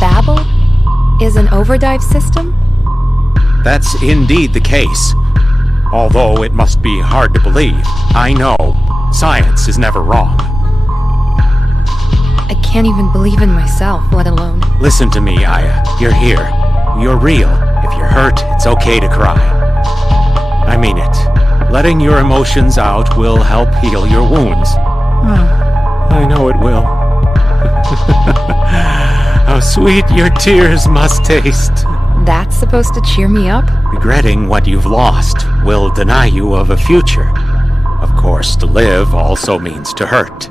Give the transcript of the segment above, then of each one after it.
Babel is an Overdive system? That's indeed the case. Although it must be hard to believe, I know science is never wrong. I can't even believe in myself, let alone... Listen to me, Aya. You're here. You're real. If you're hurt, it's okay to cry. I mean it. Letting your emotions out will help heal your wounds. I know it will. How sweet your tears must taste. That's supposed to cheer me up? Regretting what you've lost will deny you of a future. Of course, to live also means to hurt.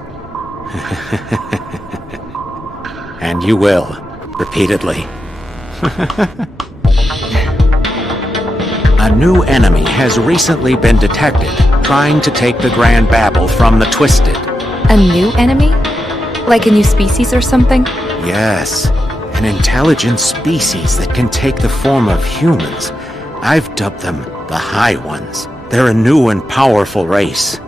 And you will, repeatedly. A new enemy has recently been detected, trying to take the Grand Babel from the Twisted. A new enemy? Like a new species or something? Yes, an intelligent species that can take the form of humans. I've dubbed them the High Ones. They're a new and powerful race.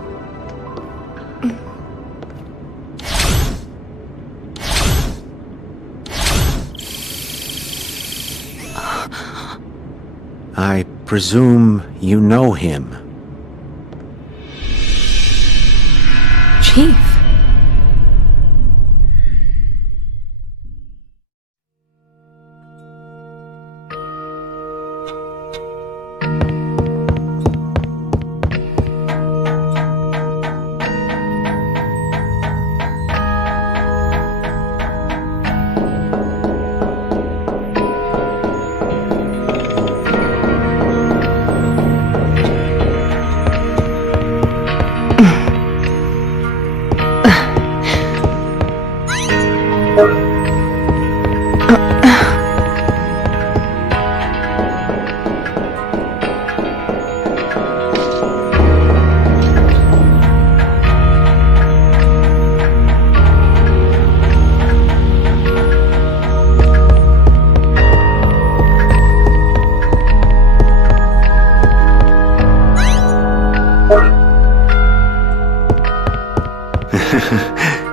I presume you know him. Chief.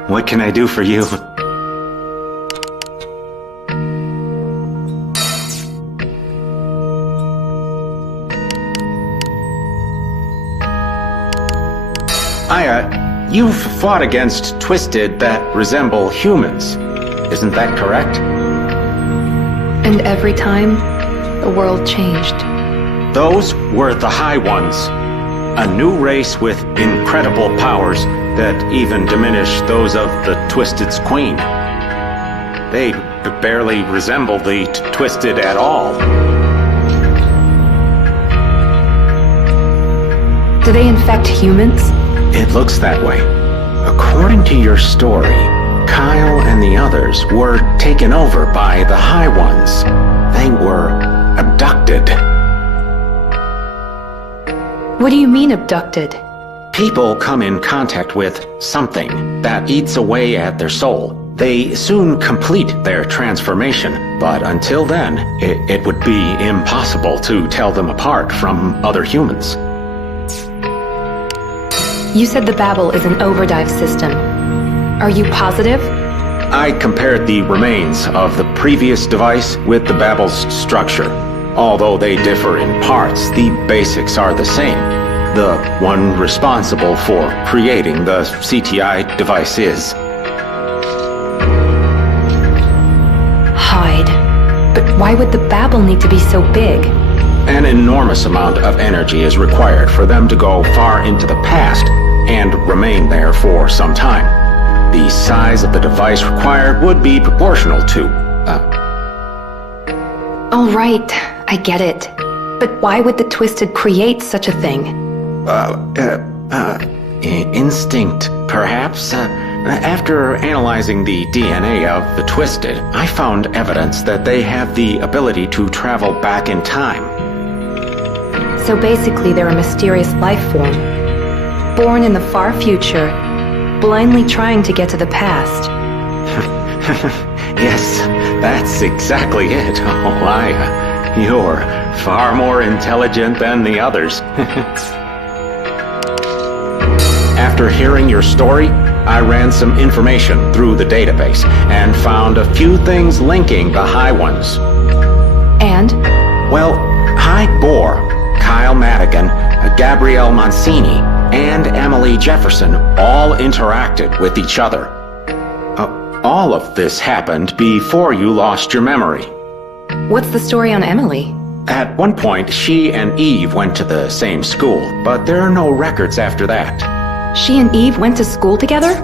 What can I do for you? Aya, you've fought against Twisted that resemble humans. Isn't that correct? And every time, the world changed. Those were the High Ones. A new race with incredible powers that even diminish those of the Twisted's queen. They barely resemble the Twisted at all. Do they infect humans? It looks that way. According to your story, Kyle and the others were taken over by the High Ones. They were abducted. What do you mean abducted? People come in contact with something that eats away at their soul. They soon complete their transformation, but until then, it would be impossible to tell them apart from other humans. You said the Babel is an Overdive system. Are you positive? I compared the remains of the previous device with the Babel's structure. Although they differ in parts, the basics are the same. The one responsible for creating the CTI device is Hyde. But why would the Babel need to be so big? an enormous amount of energy is required for them to go far into the past and remain there for some time. The size of the device required would be proportional to, All right, I get it. But why would the Twisted create such a thing? instinct, perhaps? After analyzing the DNA of the Twisted, I found evidence that they have the ability to travel back in time. So basically they're a mysterious life form, born in the far future, blindly trying to get to the past. Yes, that's exactly it. Oh, Aya, you're far more intelligent than the others. After hearing your story, I ran some information through the database and found a few things linking the High Ones. And? Well, Hyde Bohr, Kyle Madigan, Gabrielle Mancini, and Emily Jefferson all interacted with each other. All of this happened before you lost your memory. What's the story on Emily? At one point, she and Eve went to the same school, but there are no records after that. She and Eve went to school together?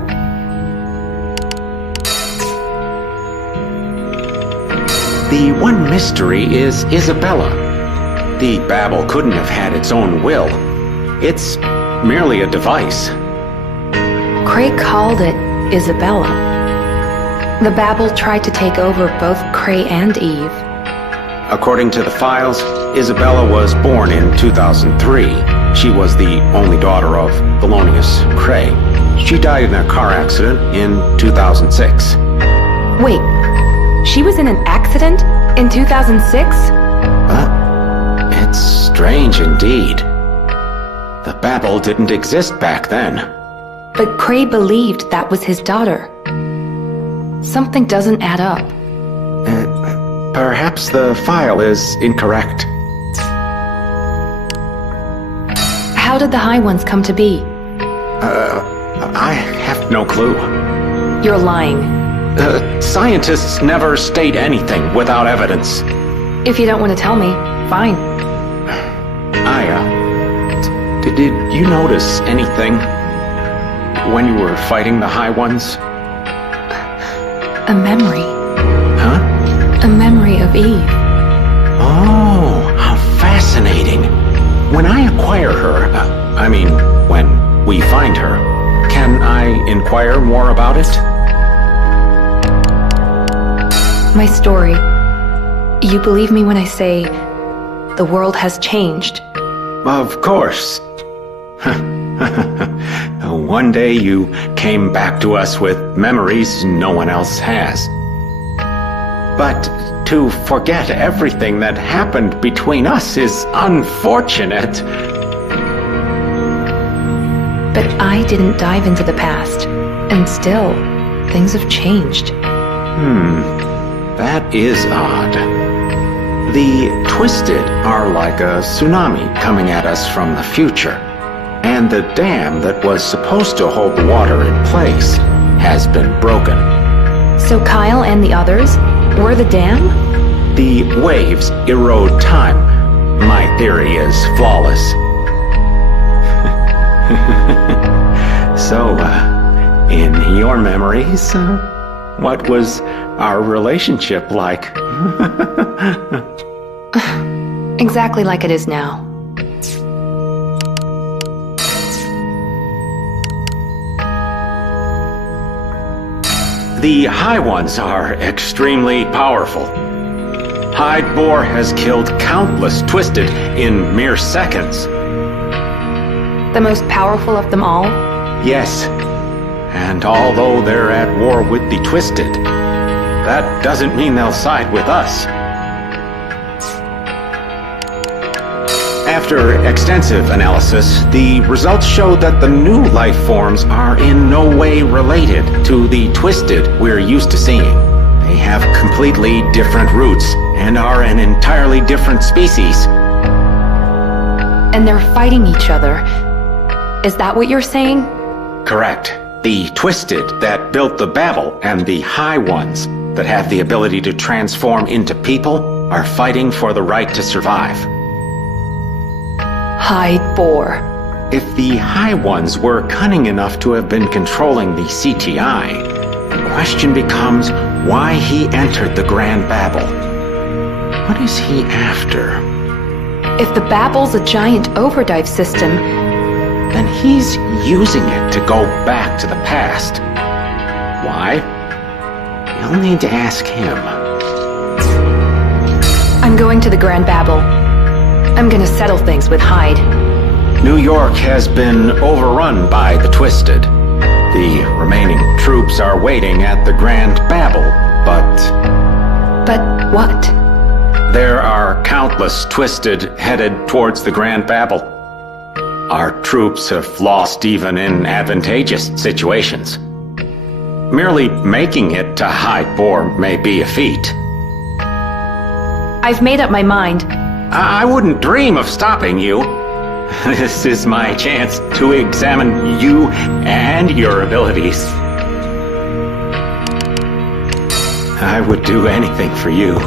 The one mystery is Isabella. The Babel couldn't have had its own will. It's merely a device. Cray called it Isabella. The Babel tried to take over both Cray and Eve. According to the files, Isabella was born in 2003. She was the only daughter of Thelonious Cray. She died in a car accident in 2006. Wait, she was in an accident in 2006? It's strange indeed. The Babel didn't exist back then. But Cray believed that was his daughter. Something doesn't add up. Perhaps the file is incorrect. How did the High Ones come to be? I have no clue. You're lying. Scientists never state anything without evidence. If you don't want to tell me, fine. Did you notice anything when you were fighting the High Ones? A memory. Huh? A memory of Eve. Oh, how fascinating. When I acquire her, when we find her, can I inquire more about it? My story. You believe me when I say the world has changed? Of course. One day you came back to us with memories no one else has. But to forget everything that happened between us is unfortunate. But I didn't dive into the past, and still, things have changed. That is odd. The Twisted are like a tsunami coming at us from the future. And the dam that was supposed to hold the water in place has been broken. So Kyle and the others were the dam? The waves erode time. My theory is flawless. So, in your memories, what was our relationship like? Exactly like it is now. The High Ones are extremely powerful. Hyde Bohr has killed countless Twisted in mere seconds. The most powerful of them all? Yes. And although they're at war with the Twisted, that doesn't mean they'll side with us. After extensive analysis, the results showed that the new life forms are in no way related to the Twisted we're used to seeing. They have completely different roots and are an entirely different species. And they're fighting each other. Is that what you're saying? Correct. The Twisted that built the Babel and the High Ones that have the ability to transform into people are fighting for the right to survive. Hyde Bohr. If the High Ones were cunning enough to have been controlling the CTI, the question becomes why he entered the Grand Babel. What is he after? If the Babel's a giant Overdive system, then he's using it to go back to the past. Why? You'll need to ask him. I'm going to the Grand Babel. I'm gonna settle things with Hyde. New York has been overrun by the Twisted. The remaining troops are waiting at the Grand Babel, but... But what? There are countless Twisted headed towards the Grand Babel. Our troops have lost even in advantageous situations. Merely making it to Hyde Bohr may be a feat. I've made up my mind. I wouldn't dream of stopping you. This is my chance to examine you and your abilities. I would do anything for you.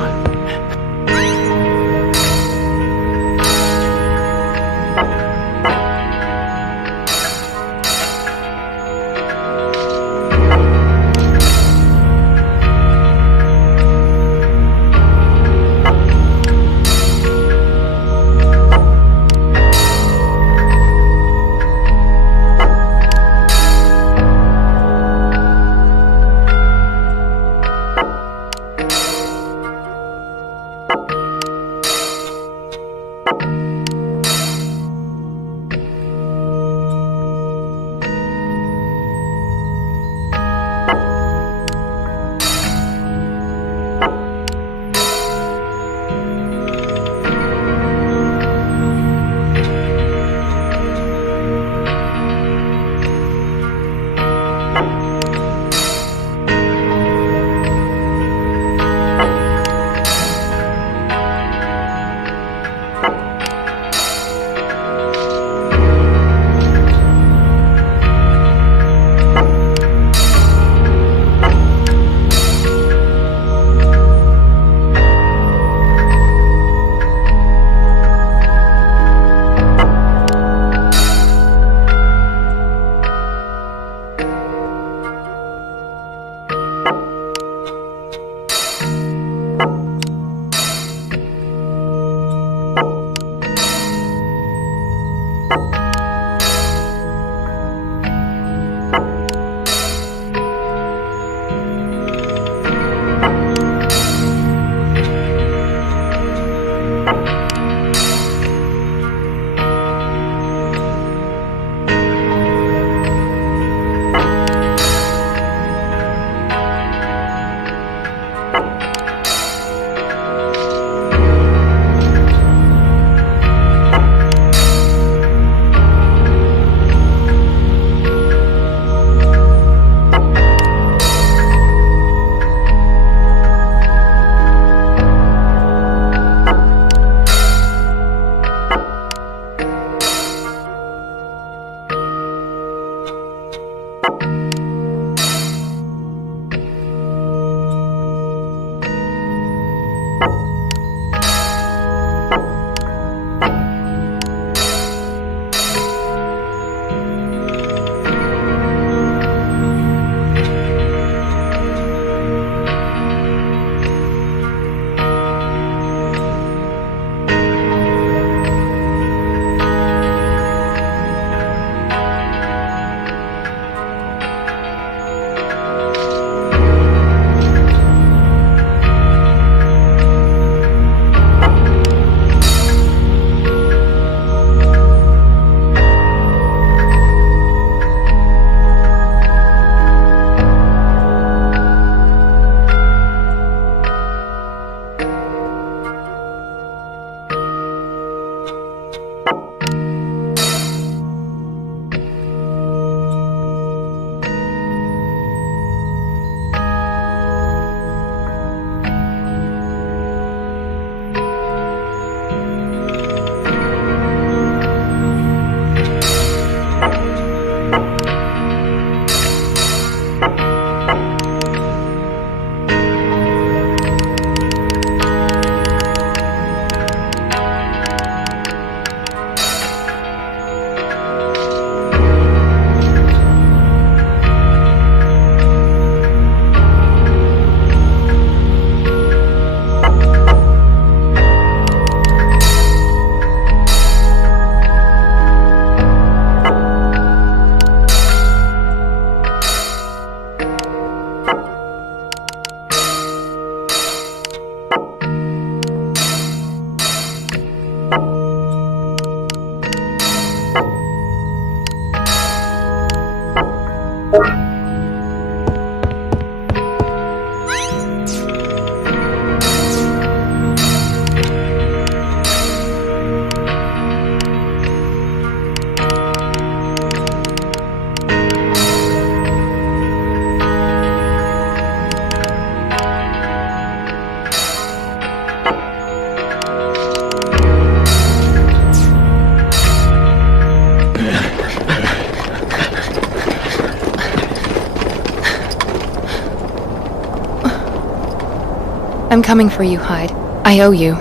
I'm coming for you, Hyde. I owe you.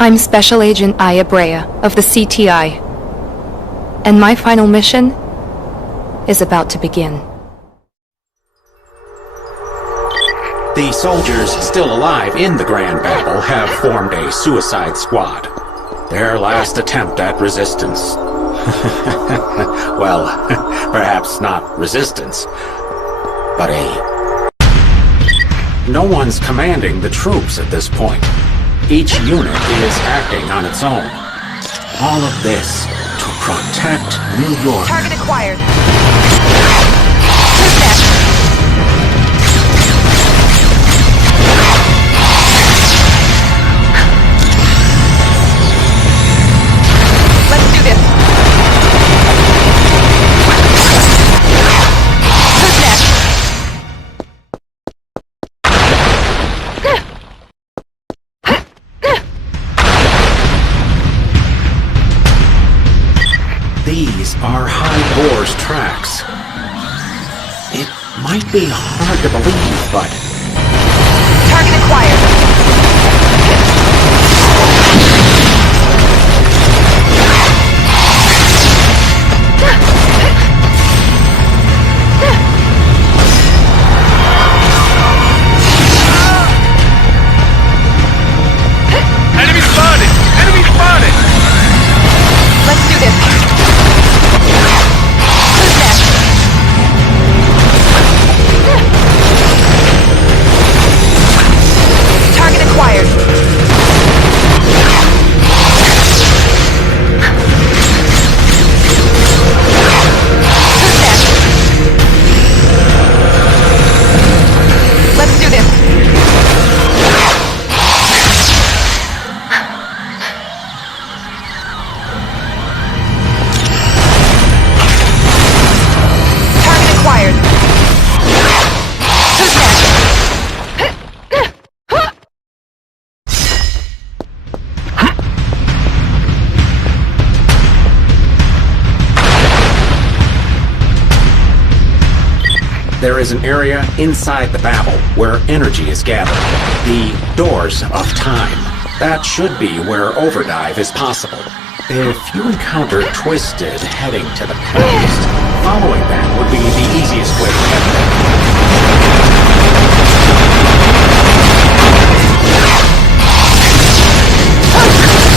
I'm Special Agent Aya Brea of the CTI. And my final mission is about to begin. The soldiers still alive in the Grand Babel have formed a suicide squad. Their last attempt at resistance. Well, perhaps not resistance, but No one's commanding the troops at this point. Each unit is acting on its own. All of this to protect New York. Target acquired. Let's do this. Who's next? These are Hyde Bohr's tracks. It might be hard to believe, but... Target acquired. Enemy spotted! Enemy spotted! Let's do this. Who's next? Target acquired. Who's next? Let's do this. Target acquired. Who's next? There is an area inside the Babel where energy is gathered. The Doors of Time. That should be where Overdive is possible. If you encounter Twisted heading to the past, following that would be the easiest way to get there. Who's next?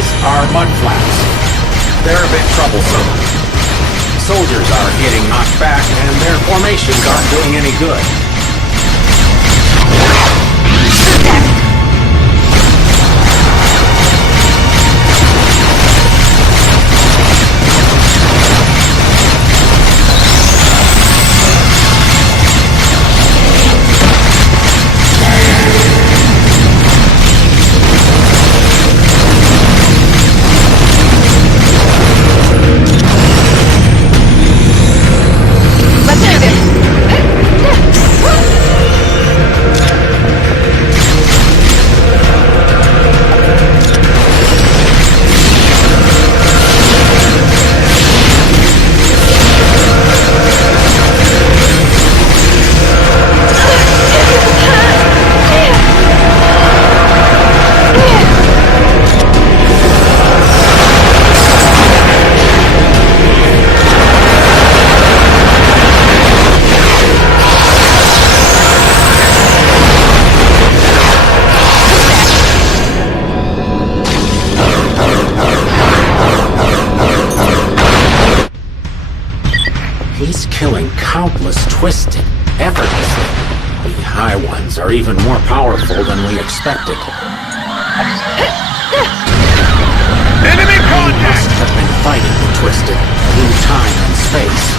enemies are mudflaps. They're a bit troublesome. Soldiers are getting knocked back, and their formations aren't doing any good. He's killing countless twisted, effortlessly. The high ones are even more powerful than we expected. Enemy He contact! must have been fighting the twisted through time and space.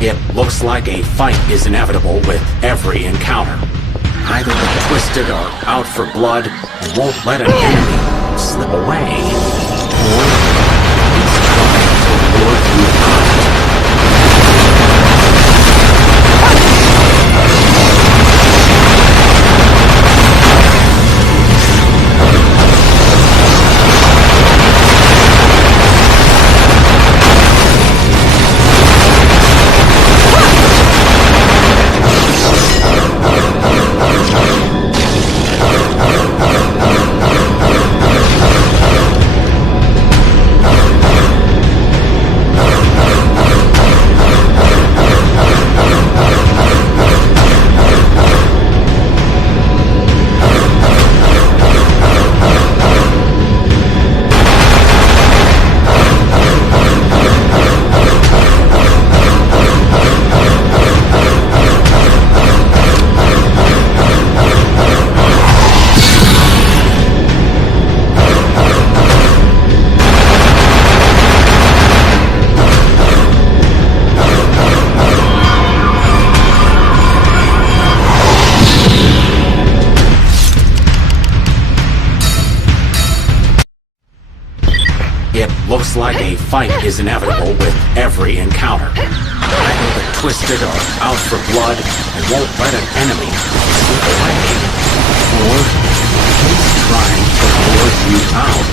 It looks like a fight is inevitable with every encounter. Either the twisted are out for blood and won't let an enemy slip away, or he's trying to lure you out. It looks like a fight is inevitable with every encounter. Either the twisted are out for blood and won't let an enemy slip away, or he's trying to lure you out.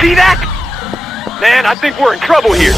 see that? Man, I think we're in trouble here.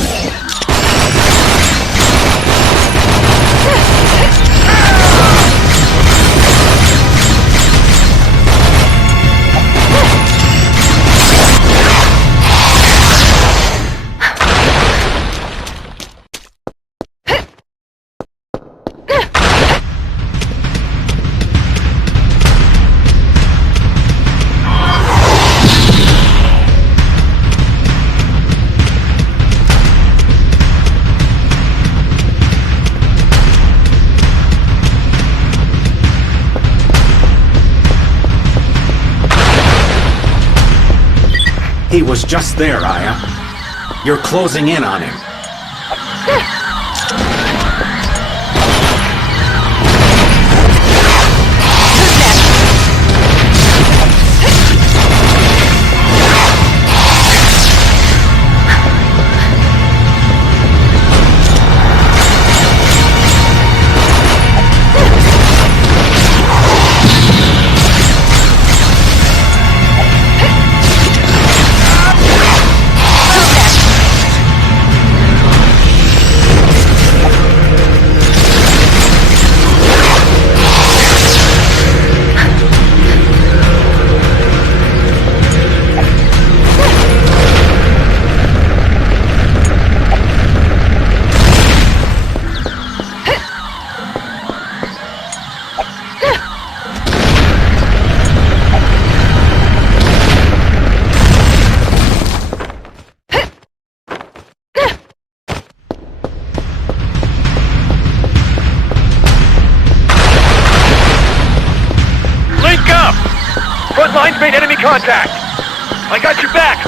He was just there, Aya. You're closing in on him. Lines made enemy contact. I got your back.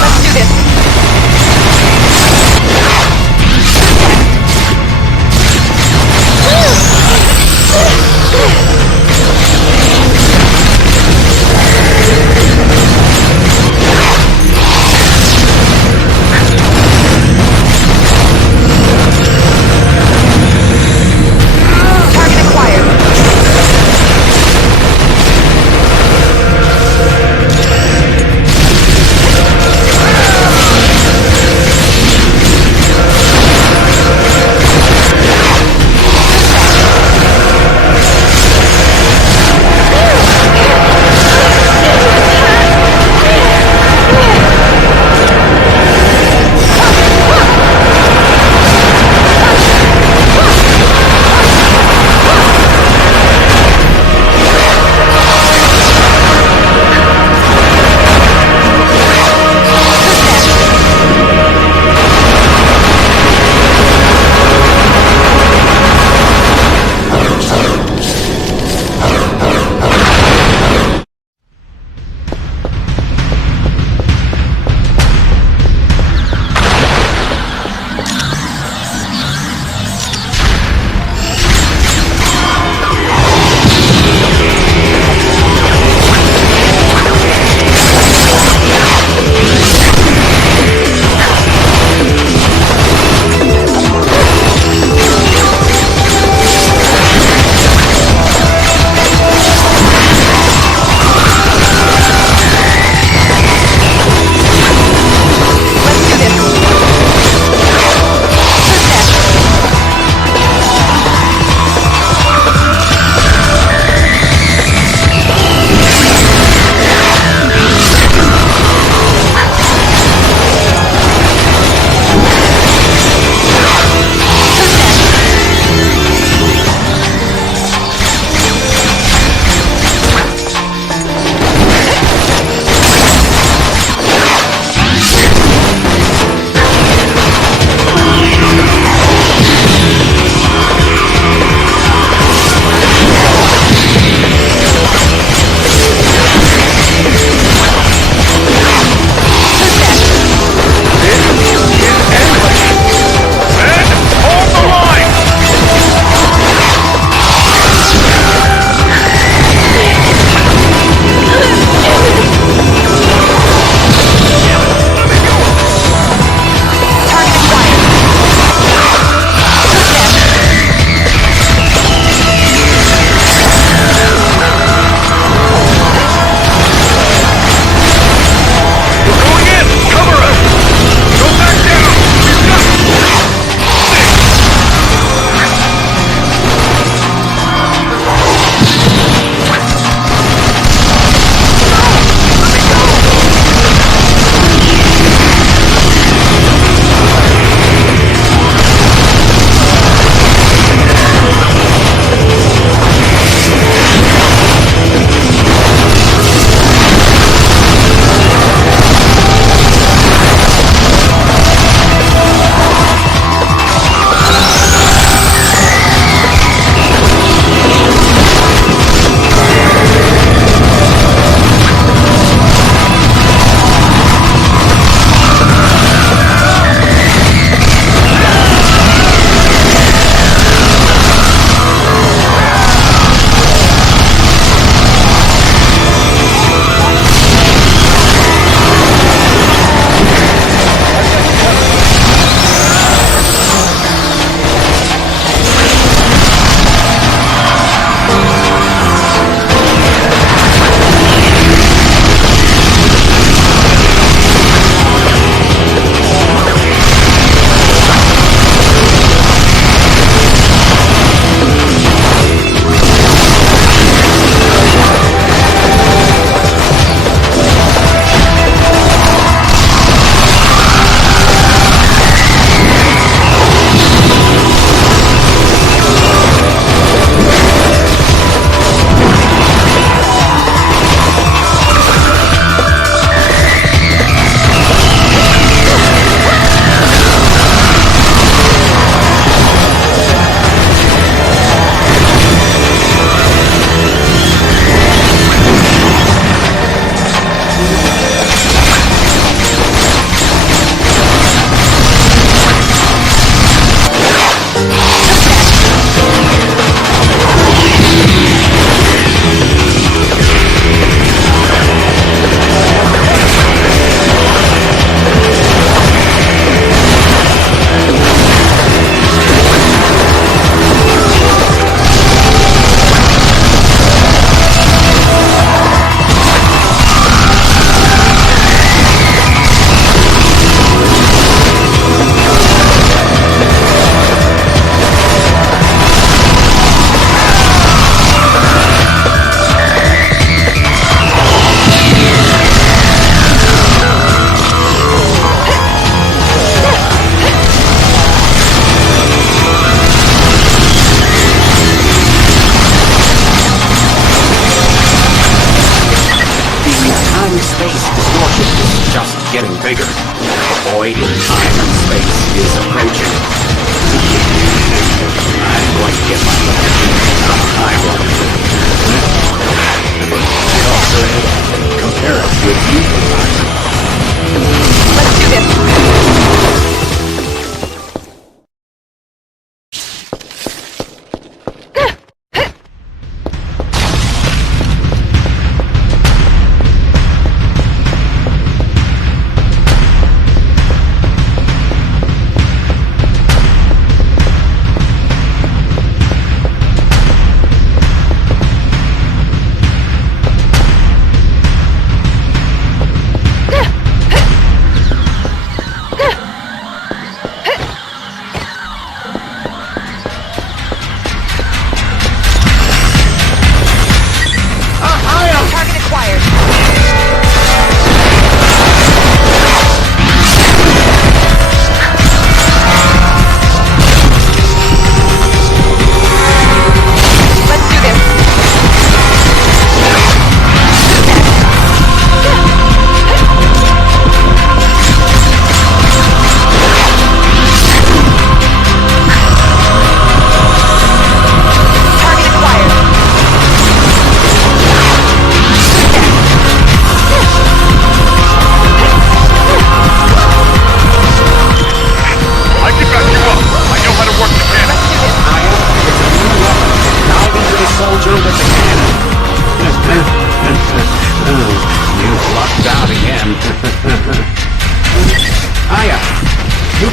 Let's do this.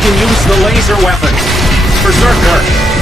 can use the laser weapon. Berserker!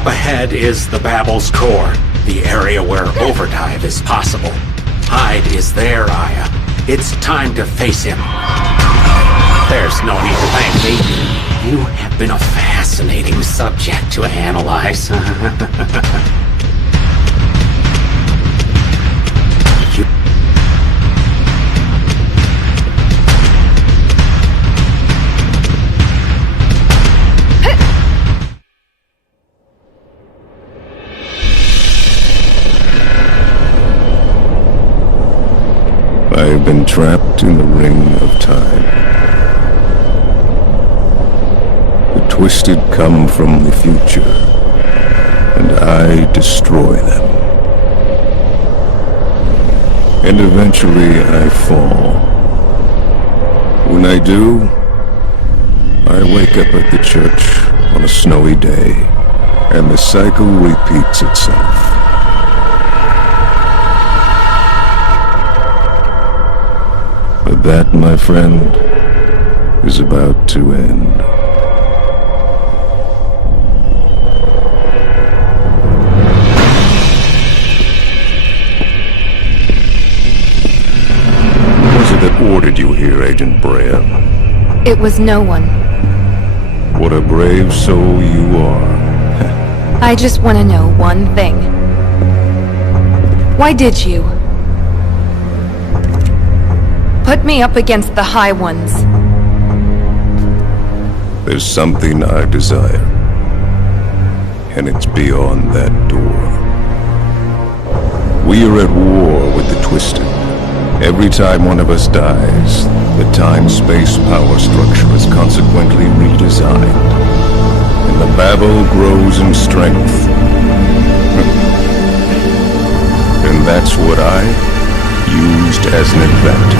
Up ahead is the Babel's core, the area where Overdive is possible. Hyde is there, Aya. It's time to face him. There's no need to thank me. You have been a fascinating subject to analyze. I have been trapped in the ring of time. The twisted come from the future, and I destroy them. And eventually I fall. When I do, I wake up at the church on a snowy day, and the cycle repeats itself. But that, my friend, is about to end. Who was it that ordered you here, Agent Brea? It was no one. What a brave soul you are. I just want to know one thing. Why did you put me up against the High Ones? There's something I desire, and it's beyond that door. We are at war with the Twisted. Every time one of us dies, the time-space power structure is consequently redesigned, and the Babel grows in strength. And that's what I used as an advantage.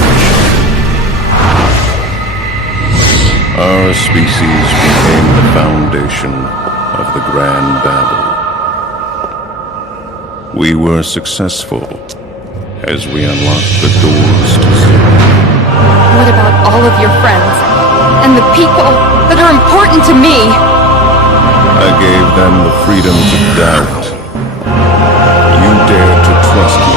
Our species became the foundation of the Grand Babel. We were successful as we unlocked the doors to zero. What about all of your friends? And the people that are important to me? I gave them the freedoms of doubt. You dare to trust me,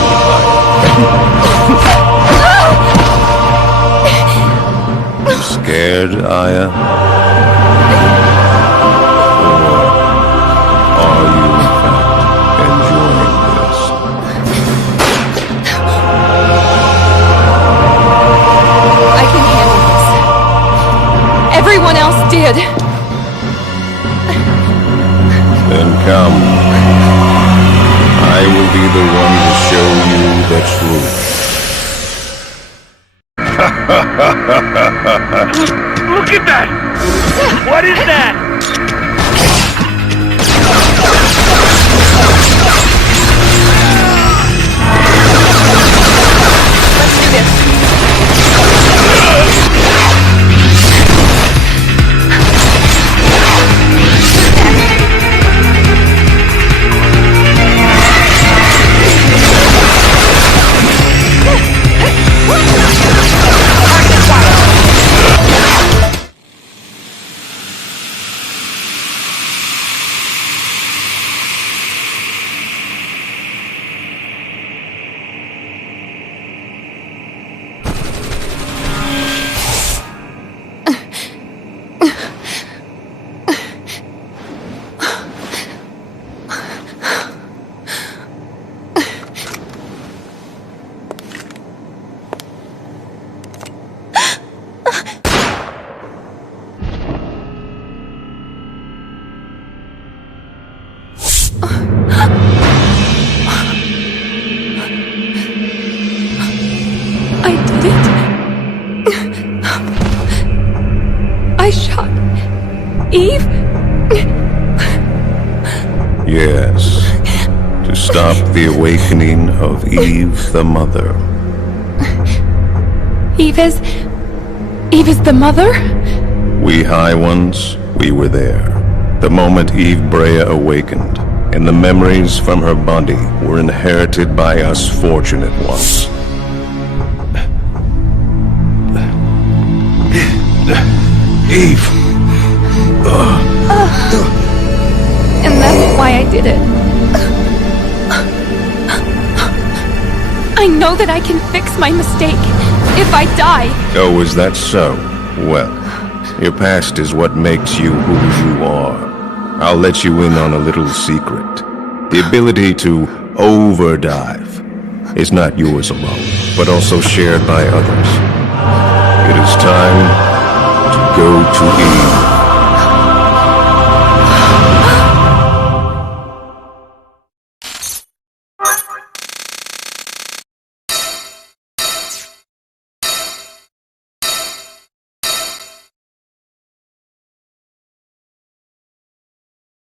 You scared, Aya? Or are you, in fact, enjoying this? I can handle this. Everyone else did. Then come. I will be the one to show you the truth. Look at that! What is that? Let's do this. Eve? Yes. To stop the awakening of Eve the Mother. Eve is the mother? We High Ones, we were there. The moment Eve Brea awakened, and the memories from her body were inherited by us fortunate ones. Eve. And that's why I did it. I know that I can fix my mistake if I die. Oh, is that so? Well, your past is what makes you who you are. I'll let you in on a little secret. The ability to overdive is not yours alone, but also shared by others. It is time to go to Eve.